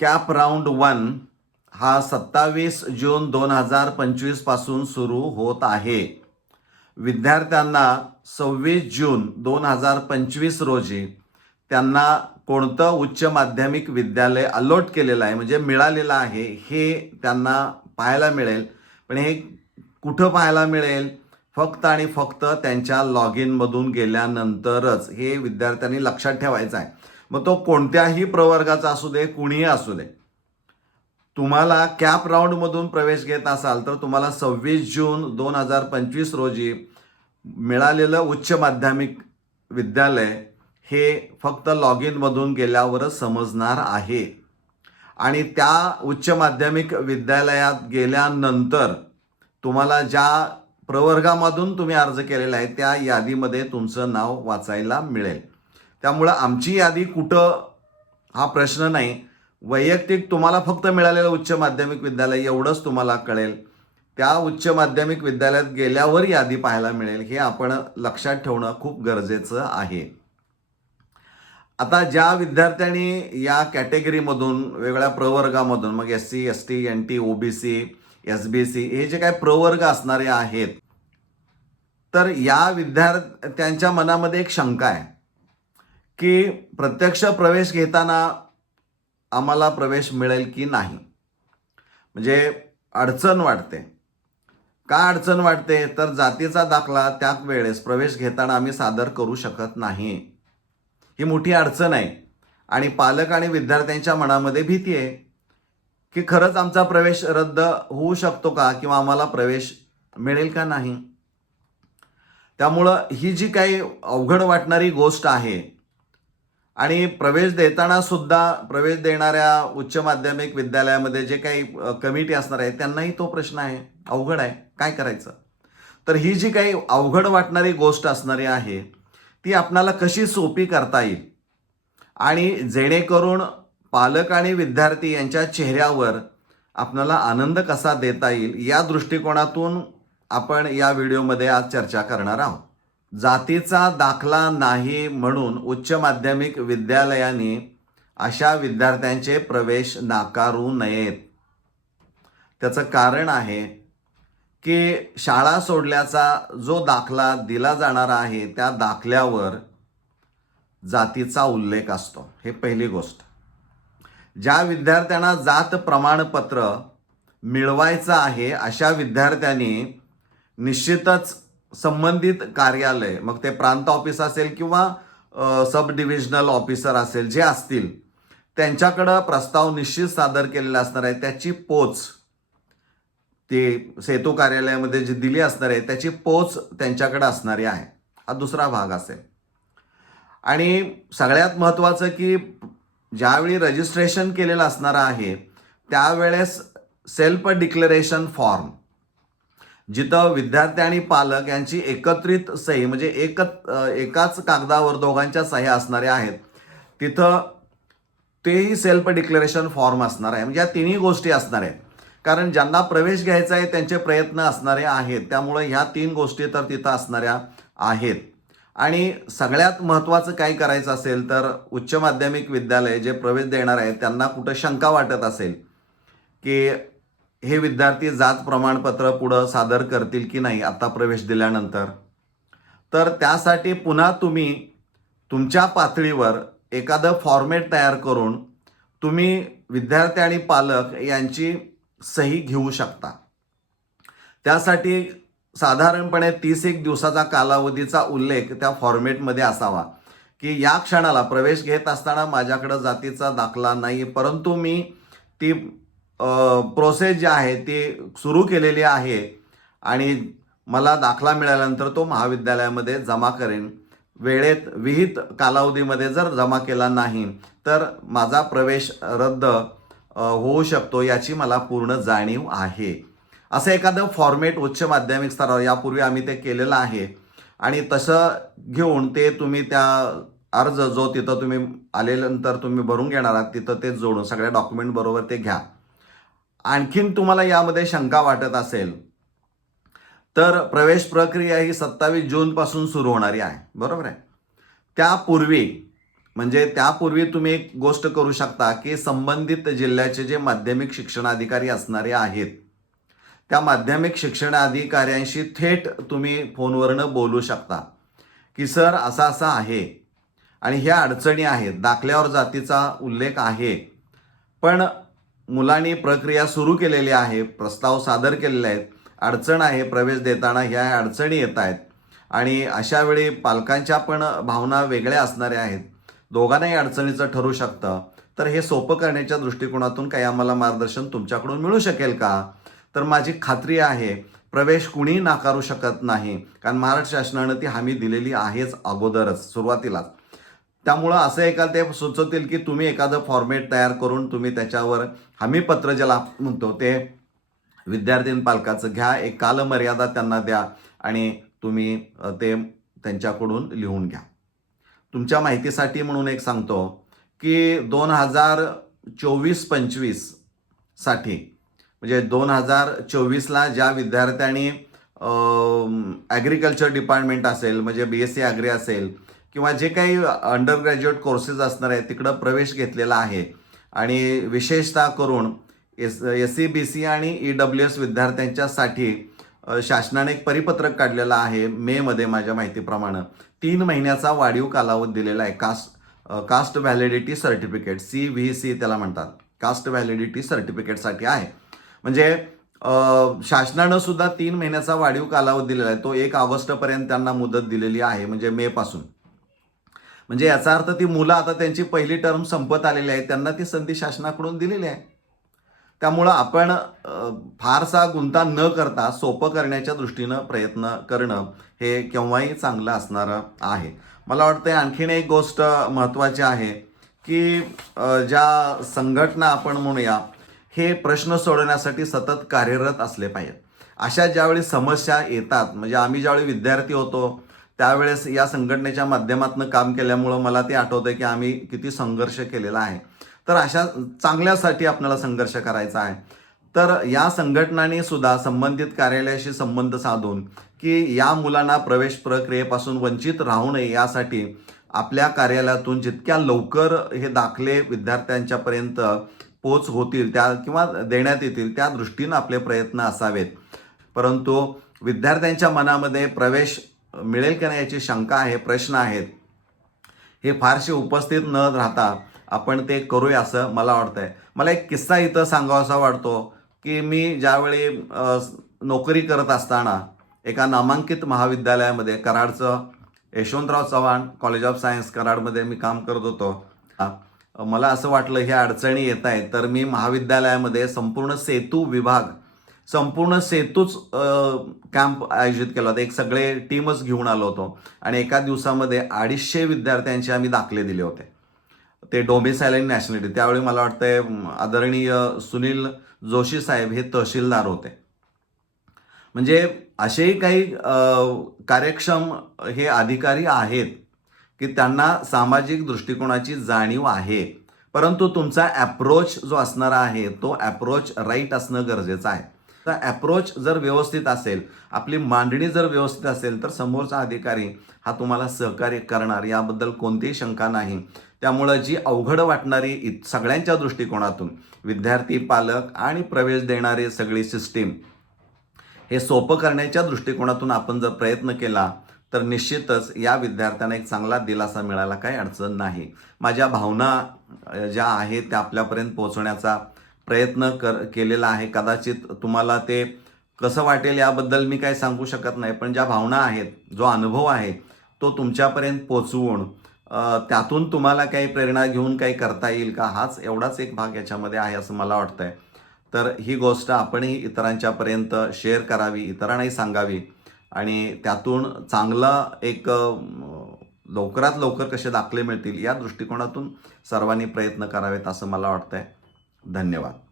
Cap round one हा सत्तावीस जून दोन हजार पंचवीसपासून सुरू होत आहे. विद्यार्थ्यांना सव्वीस जून दोन हजार पंचवीस रोजी त्यांना कोणतं उच्च माध्यमिक विद्यालय अलॉट केलेलं आहे म्हणजे मिळालेलं आहे हे त्यांना पाहायला मिळेल. पण हे कुठं पाहायला मिळेल? फक्त आणि फक्त त्यांच्या लॉग इनमधून गेल्यानंतरच हे विद्यार्थ्यांनी लक्षात ठेवायचं आहे. मग तो कोणत्याही प्रवर्गाचा असू दे कुणीही असू दे. तुम्हाला कॅप राऊंडमधून प्रवेश घेत असाल तर तुम्हाला सव्वीस जून दोन हजार पंचवीस रोजी मिळालेलं उच्च माध्यमिक विद्यालय हे फक्त लॉग इनमधून गेल्यावरच समजणार आहे. आणि त्या उच्च माध्यमिक विद्यालयात गेल्यानंतर तुम्हाला ज्या प्रवर्गामधून तुम्ही अर्ज केलेला आहे त्या यादीमध्ये तुमचं नाव वाचायला मिळेल. त्यामुळं आमची यादी कुठं हा प्रश्न नाही. वैयक्तिक तुम्हाला फक्त मिळालेलं उच्च माध्यमिक विद्यालय एवढंच तुम्हाला कळेल. त्या उच्च माध्यमिक विद्यालयात गेल्यावर यादी पाहायला मिळेल हे आपण लक्षात ठेवणं खूप गरजेचं आहे. आता ज्या विद्यार्थ्यांनी या कॅटेगरीमधून वेगळ्या प्रवर्गामधून मग S C S T N T OBC S B C हे जे काय प्रवर्ग असणारे आहेत तर या विद्यार्थ्यांच्या मनामध्ये एक शंका आहे. की प्रत्यक्ष प्रवेश घेताना आम्हाला प्रवेश मिळेल की नाही? म्हणजे अडचण वाटते. का अडचण वाटते? तर जातीचा दाखला त्या वेळेस प्रवेश घेताना आम्ही सादर करू शकत नाही. ही मोठी अडचण आहे. आणि पालक आणि विद्यार्थ्यांच्या मनामध्ये भीती आहे की खरंच आमचा प्रवेश रद्द होऊ शकतो का किंवा आम्हाला प्रवेश मिळेल का नाही? त्यामुळं ही जी काही अवघड वाटणारी गोष्ट आहे आणि प्रवेश देताना सुद्धा प्रवेश देणाऱ्या उच्च माध्यमिक विद्यालयामध्ये जे काही कमिटी असणार आहे त्यांनाही तो प्रश्न आहे अवघड आहे काय करायचं? तर ही जी काही अवघड वाटणारी गोष्ट असणारी आहे ती आपणाला कशी सोपी करता येईल? आणि जेणेकरून पालक आणि विद्यार्थी यांच्या चेहऱ्यावर आपणाला आनंद कसा देता येईल या दृष्टिकोनातून आपण या व्हिडिओमध्ये आज चर्चा करणार आहोत. जातीचा दाखला नाही म्हणून उच्च माध्यमिक विद्यालयांनी अशा विद्यार्थ्यांचे प्रवेश नाकारू नयेत. त्याचं कारण आहे की शाळा सोडल्याचा जो दाखला दिला जाणार आहे त्या दाखल्यावर जातीचा उल्लेख असतो. हे पहिली गोष्ट. ज्या विद्यार्थ्यांना जात प्रमाणपत्र मिळवायचं आहे अशा विद्यार्थ्यांनी निश्चितच संबंधित कार्यालय मग ते प्रांत ऑफिस असेल किंवा सब डिव्हिजनल ऑफिसर असेल जे असतील त्यांच्याकडं प्रस्ताव निश्चित सादर केलेला असणार आहे. त्याची पोच ते सेतू कार्यालयामध्ये जी दिली असणार आहे त्याची पोच त्यांच्याकडे असणारी आहे. हा दुसरा भाग असेल. आणि सगळ्यात महत्त्वाचं की ज्यावेळी रजिस्ट्रेशन केलेलं असणार आहे त्यावेळेस सेल्फ डिक्लेरेशन फॉर्म जिथं विद्यार्थी आणि पालक यांची एकत्रित सही म्हणजे एकच एकाच कागदावर दोघांच्या सह्या असणाऱ्या आहेत तिथं तेही सेल्फ डिक्लेरेशन फॉर्म असणार आहे. म्हणजे या तिन्ही गोष्टी असणार आहेत. कारण ज्यांना प्रवेश घ्यायचा आहे त्यांचे प्रयत्न असणारे आहेत. त्यामुळे ह्या तीन गोष्टी तर तिथं असणाऱ्या आहेत. आणि सगळ्यात महत्त्वाचं काय करायचं असेल तर उच्च माध्यमिक विद्यालय जे प्रवेश देणार आहेत त्यांना कुठं शंका वाटत असेल की हे विद्यार्थी जात प्रमाणपत्र पुढं सादर करतील की नाही आता प्रवेश दिल्यानंतर? तर त्यासाठी पुन्हा तुम्ही तुमच्या पातळीवर एखादं फॉर्मेट तयार करून तुम्ही विद्यार्थी आणि पालक यांची सही घेऊ शकता. त्यासाठी साधारणपणे तीस एक दिवसाचा कालावधीचा उल्लेख त्या फॉर्मेटमध्ये असावा की या क्षणाला प्रवेश घेत असताना माझ्याकडं जातीचा दाखला नाही परंतु मी ती प्रोसेस जी आहे ती सुरू केलेली आहे आणि मला दाखला मिळाल्यानंतर तो महाविद्यालयामध्ये जमा करेन. वेळेत विहित कालावधीमध्ये जर जमा केला नाही तर माझा प्रवेश रद्द होऊ शकतो याची मला पूर्ण जाणीव आहे. असं एखादं फॉर्मेट उच्च माध्यमिक स्तरावर यापूर्वी आम्ही ते केलेलं आहे. आणि तसं घेऊन ते तुम्ही त्या अर्ज जो तिथं तुम्ही आलेल्यानंतर तुम्ही भरून घेणार आहात तिथं ते जोडून सगळ्या डॉक्युमेंट बरोबर ते घ्या. आणखीन तुम्हाला यामध्ये शंका वाटत असेल तर प्रवेश प्रक्रिया ही सत्तावीस जूनपासून सुरू होणारी आहे. बरोबर आहे? त्यापूर्वी म्हणजे त्यापूर्वी तुम्ही एक गोष्ट करू शकता की संबंधित जिल्ह्याचे जे माध्यमिक शिक्षणाधिकारी असणारे आहेत त्या माध्यमिक शिक्षण अधिकाऱ्यांशी थेट तुम्ही फोनवरनं बोलू शकता की सर असं असं आहे आणि ह्या अडचणी आहेत दाखल्यावर जातीचा उल्लेख आहे. पण मुलांनी प्रक्रिया सुरू केलेली आहे प्रस्ताव सादर केलेले आहेत अडचण आहे प्रवेश देताना ह्या अडचणी येत आहेत. आणि अशा वेळी पालकांच्या पण भावना वेगळ्या असणाऱ्या आहेत. दोघांनाही अडचणीचं ठरू शकतं. तर हे सोपं करण्याच्या दृष्टिकोनातून काही आम्हाला मार्गदर्शन तुमच्याकडून मिळू शकेल का? तर माझी खात्री आहे प्रवेश कुणीही नाकारू शकत नाही. कारण महाराष्ट्र शासनानं ती हमी दिलेली आहेच अगोदरच सुरुवातीलाच. त्यामुळं असं एका ते सुचवतील की तुम्ही एखादं फॉर्मेट तयार करून तुम्ही त्याच्यावर हमीपत्र ज्याला म्हणतो ते विद्यार्थी पालकाचं घ्या एक कालमर्यादा त्यांना द्या आणि तुम्ही ते त्यांच्याकडून लिहून घ्या. तुमच्या माहितीसाठी म्हणून एक सांगतो की दोन हजार चोवीस पंचवीससाठी म्हणजे दोन हजार चोवीसला ज्या विद्यार्थ्यांनी ॲग्रिकल्चर डिपार्टमेंट असेल म्हणजे बी एस सी ॲग्री असेल किंवा जे काही अंडर ग्रॅज्युएट कोर्सेस असणार आहेत तिकडं प्रवेश घेतलेला आहे. आणि विशेषतः करून S S C B C आणि ई डब्ल्यू एस विद्यार्थ्यांच्यासाठी शासनाने एक परिपत्रक काढलेलं आहे मेमध्ये माझ्या माहितीप्रमाणे. तीन महिन्याचा वाढीव कालावधी दिलेला आहे. Caste caste validity certificate C V C त्याला म्हणतात. कास्ट व्हॅलिडिटी सर्टिफिकेटसाठी आहे. म्हणजे शासनानं सुद्धा तीन महिन्याचा वाढीव कालावधी दिलेला आहे. तो एक ऑगस्टपर्यंत त्यांना मुदत दिलेली आहे म्हणजे मेपासून. म्हणजे याचा अर्थ ती मुलं आता त्यांची पहिली टर्म संपत आलेली आहे. त्यांना ती संधी शासनाकडून दिलेली आहे. त्यामुळं आपण फारसा गुंता न करता सोपं करण्याच्या दृष्टीनं प्रयत्न करणं हे केव्हाही चांगलं असणारं आहे. मला वाटतं आणखीन एक गोष्ट महत्त्वाची आहे की ज्या संघटना आपण म्हणूया हे प्रश्न सोडवण्यासाठी सतत कार्यरत असले पाहिजेत. अशा ज्यावेळी समस्या येतात म्हणजे आम्ही ज्यावेळी विद्यार्थी होतो त्यावेळेस या संघटनेच्या माध्यमातून काम केल्यामुळं मला ते आठवतं की आम्ही किती संघर्ष केलेला आहे. तर अशा चांगल्यासाठी आपल्याला संघर्ष करायचा आहे. तर या संघटनांनी सुद्धा संबंधित कार्यालयाशी संबंध साधून की या मुलांना प्रवेश प्रक्रियेपासून वंचित राहू नये यासाठी आपल्या कार्यालयातून जितक्या लवकर हे दाखले विद्यार्थ्यांच्यापर्यंत पोच होतील त्या किंवा देण्यात येतील त्या दृष्टीनं आपले प्रयत्न असावेत. परंतु विद्यार्थ्यांच्या मनामध्ये प्रवेश मिळेल का नाही याची शंका आहे प्रश्न आहेत. हे फारसे उपस्थित न राहता आपण ते करूया असं मला वाटतं आहे मला एक किस्सा इथं सांगावासा वाटतो की मी ज्यावेळी नोकरी करत असताना एका नामांकित महाविद्यालयामध्ये कराडचं Yashwantrao Chavan college of science कराडमध्ये मी काम करत होतो. मला असं वाटलं ह्या अडचणी येत आहेत तर मी महाविद्यालयामध्ये संपूर्ण सेतू विभाग संपूर्ण सेतूच कॅम्प आयोजित केला होता. एक सगळे टीमच घेऊन आलो होतो. आणि एका दिवसामध्ये अडीचशे विद्यार्थ्यांचे आम्ही दाखले दिले होते. ते डोमिसाईल आणि नॅशनॅलिटी त्यावेळी मला वाटतंय आदरणीय सुनील जोशी साहेब हे तहसीलदार होते. म्हणजे असेही काही कार्यक्षम हे अधिकारी आहेत की त्यांना सामाजिक दृष्टिकोनाची जाणीव आहे. परंतु तुमचा ॲप्रोच जो असणारा आहे तो ॲप्रोच राईट असणं गरजेचं आहे. ॲप्रोच जर व्यवस्थित असेल आपली मांडणी जर व्यवस्थित असेल तर समोरचा अधिकारी हा तुम्हाला सहकार्य करणार. याबद्दल कोणतीही शंका नाही. त्यामुळं जी अवघड वाटणारी इत- सगळ्यांच्या दृष्टिकोनातून विद्यार्थी पालक आणि प्रवेश देणारी सगळी सिस्टीम हे सोपं करण्याच्या दृष्टिकोनातून आपण जर प्रयत्न केला तर निश्चितच या विद्यार्थ्यांना एक चांगला दिलासा मिळायला काही अडचण नाही. माझ्या भावना ज्या आहेत त्या आपल्यापर्यंत पोहोचवण्याचा प्रयत्न कर केलेला आहे. कदाचित तुम्हाला ते कसं वाटेल याबद्दल मी काही सांगू शकत नाही पण ज्या भावना आहेत जो अनुभव आहे तो तुमच्यापर्यंत पोचवून त्यातून तुम्हाला काही प्रेरणा घेऊन काही करता येईल का? हाच एवढाच एक भाग याच्यामध्ये आहे असं मला वाटतं आहे तर ही गोष्ट आपणही इतरांच्यापर्यंत शेअर करावी इतरांनाही सांगावी आणि त्यातून चांगला एक लवकरात लवकर कसे दाखले मिळतील या दृष्टिकोनातून सर्वांनी प्रयत्न करावेत असं मला वाटतं आहे धन्यवाद.